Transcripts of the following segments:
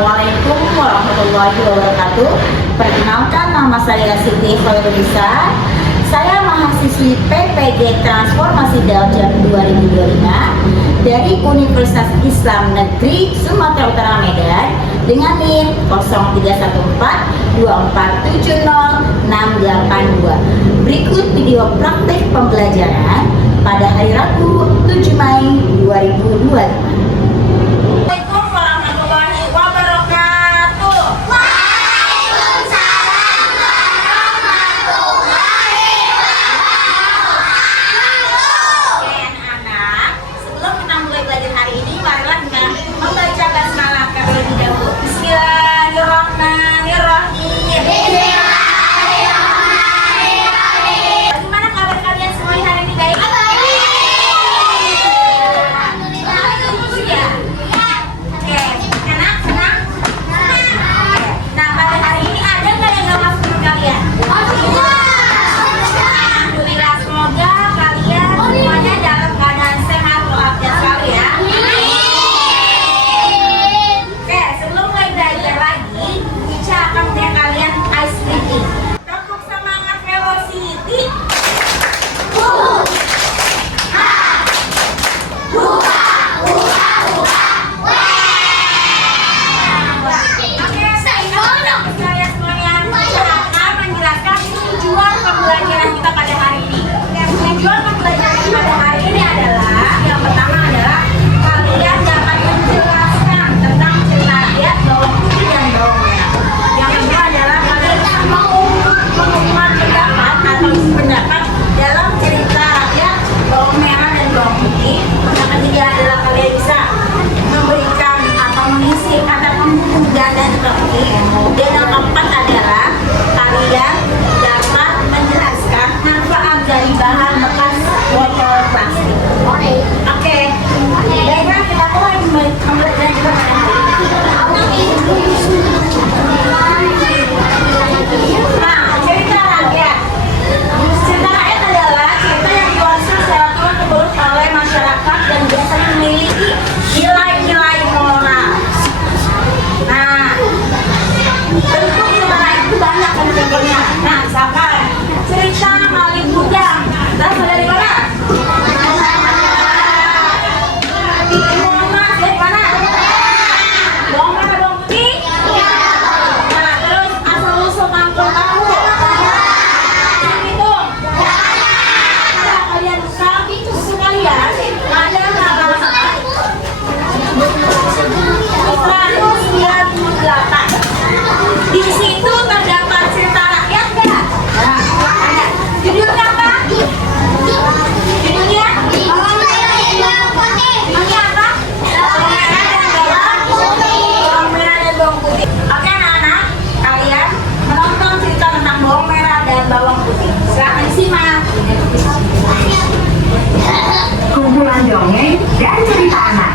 Assalamualaikum warahmatullahi wabarakatuh. Perkenalkan, nama saya Siti Khairunisa. Saya mahasiswi PPG Transformasi Dalam Jam 2025 dari Universitas Islam Negeri Sumatera Utara Medan dengan NIM 0314470682. Berikut video praktik pembelajaran pada hari Rabu 7 Mei 2025. Dan yang keempat adalah kalian dapat menjelaskan manfaat dari bahan bekas botol plastik. Oke. Baiklah, kita mulai pembelajaran kita pada hari ini. Nah, cerita rakyat. Cerita rakyat adalah cerita yang diwariskan secara turun-temurun oleh masyarakat dan biasanya memiliki nilai-nilai moral. Nah, bentuk cerita itu banyak contohnya. Nah, misalkan cerita Malin Kundang. Berasal dari mana? Mas, dari mana? Bawang merah, bawang putih? Nah, terus asal usul mangkuk tahu. Hitung. Ada kalian buka sekalian. Ada halaman 198. Di situ terdapat cerita rakyat nggak? Ada. Judulnya apa? Judulnya? Namanya apa? Bawang merah dan bawang putih. Oke anak-anak, kalian menonton cerita tentang bawang merah dan bawang putih. Silahkan disimak. Kumpulan dongeng dan cerita anak.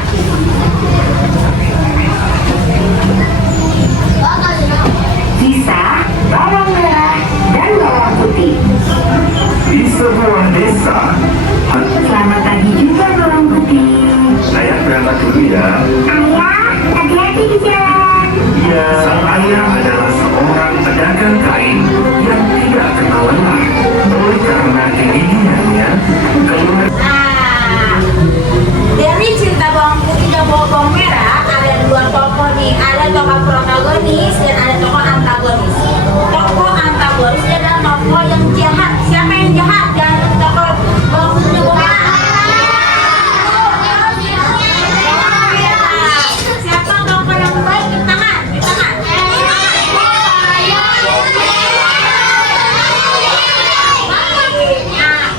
Kisah bawang merah dan bawang putih. Di sebuah desa, Selamat pagi juga bawang putih. saya berangkat dulu ya. Ayah, hati-hati di jalan. Ya, sang ayah adalah seorang pedagang kain yang tidak kenal lelah. Oleh karena kegigihannya, keluarga Nah, dari cerita bawang putih dan bawang merah ada dua tokoh nih. Ada tokoh protagonis dan ada tokoh antagonis. Tokoh antagonis adalah tokoh yang jahat. Siapa yang jahat? Dan tokoh bawang putih dan bawang merah. Siapa tokoh yang baik? Di tangan, di tangan. Nah,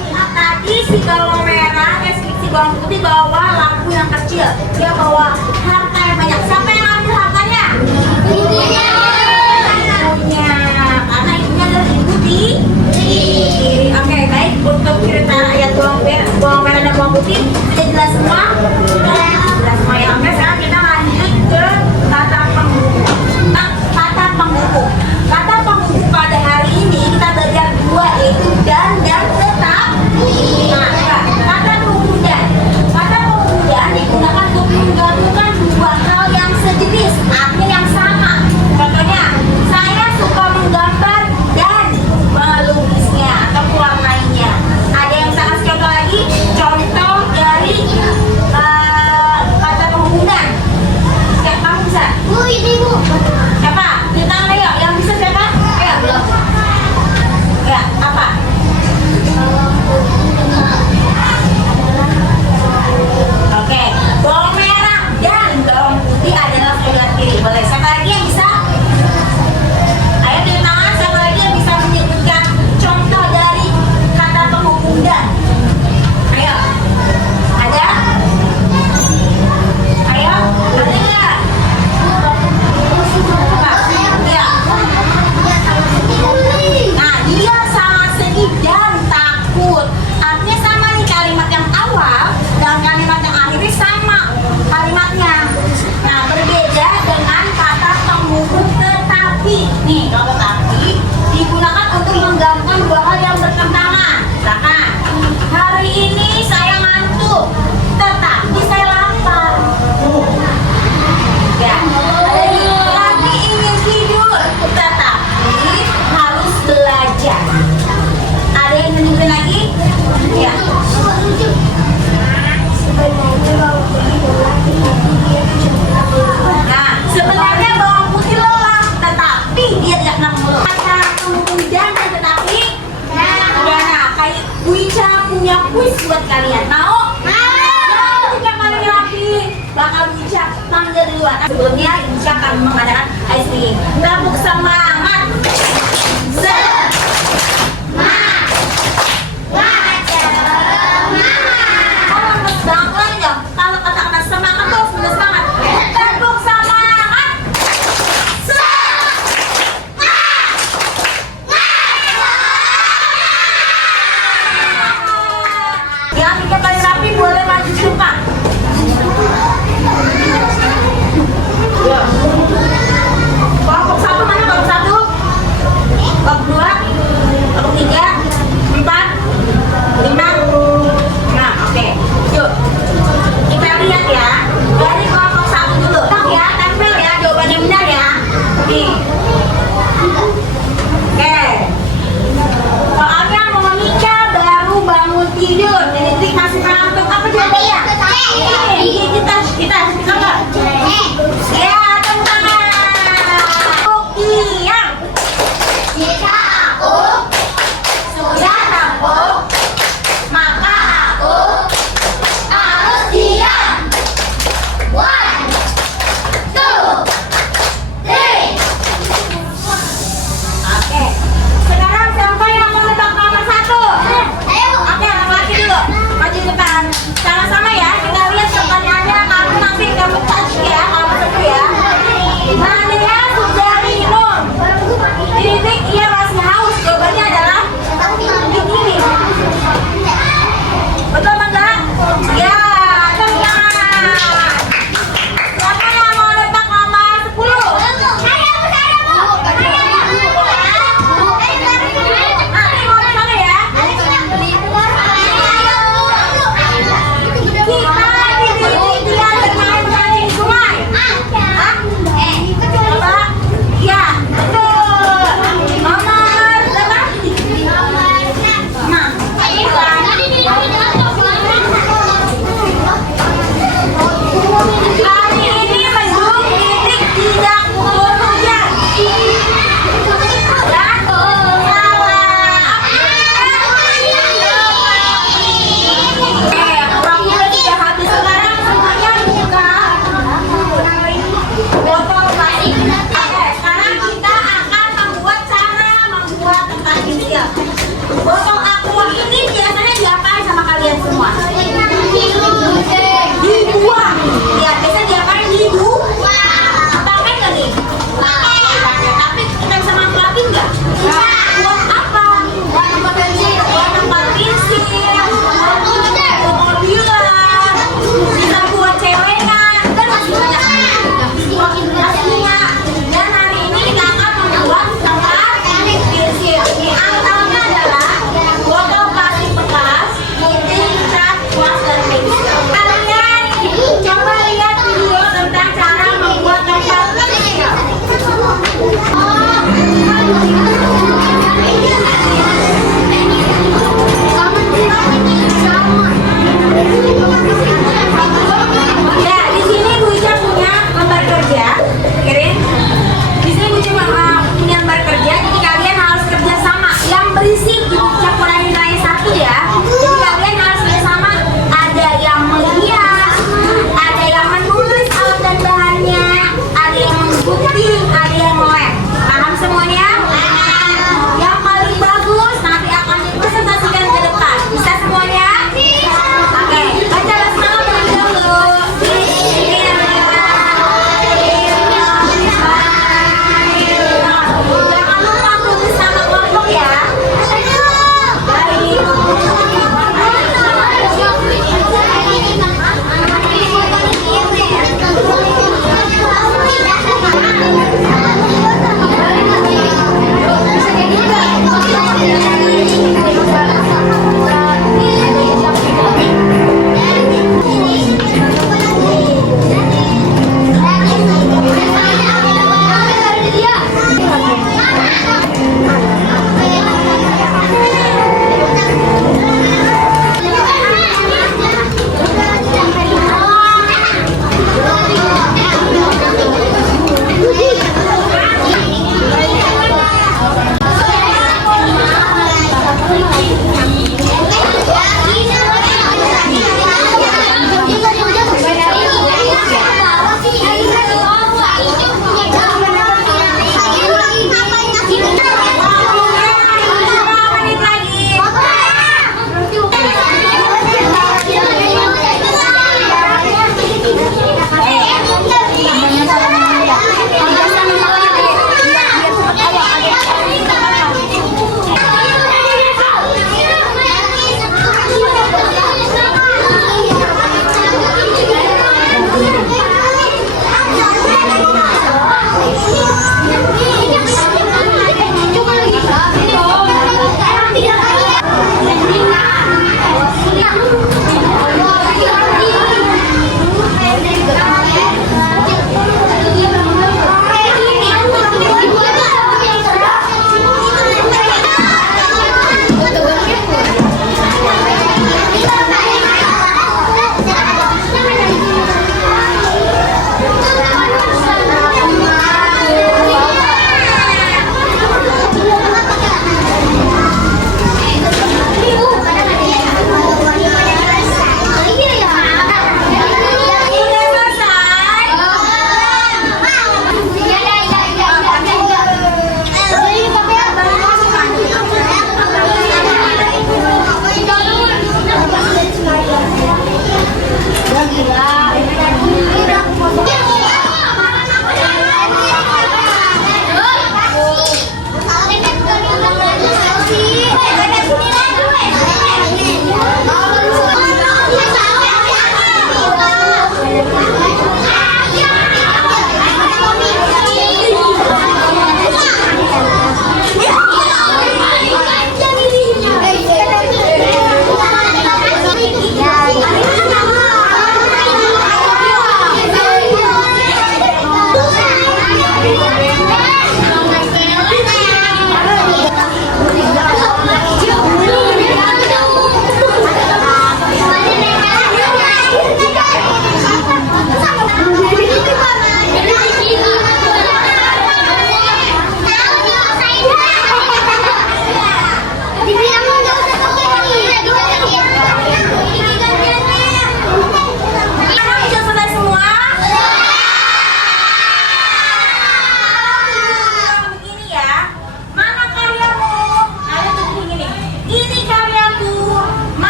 Sebelumnya Insya akan mengadakan ice cream. Gabung semangat. Kalau lemes banget lah ya. Kalau kata-kata semangat tuh sudah semangat. Gabung semangat. Yang ingin paling rapi boleh maju suka.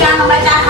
yang membaca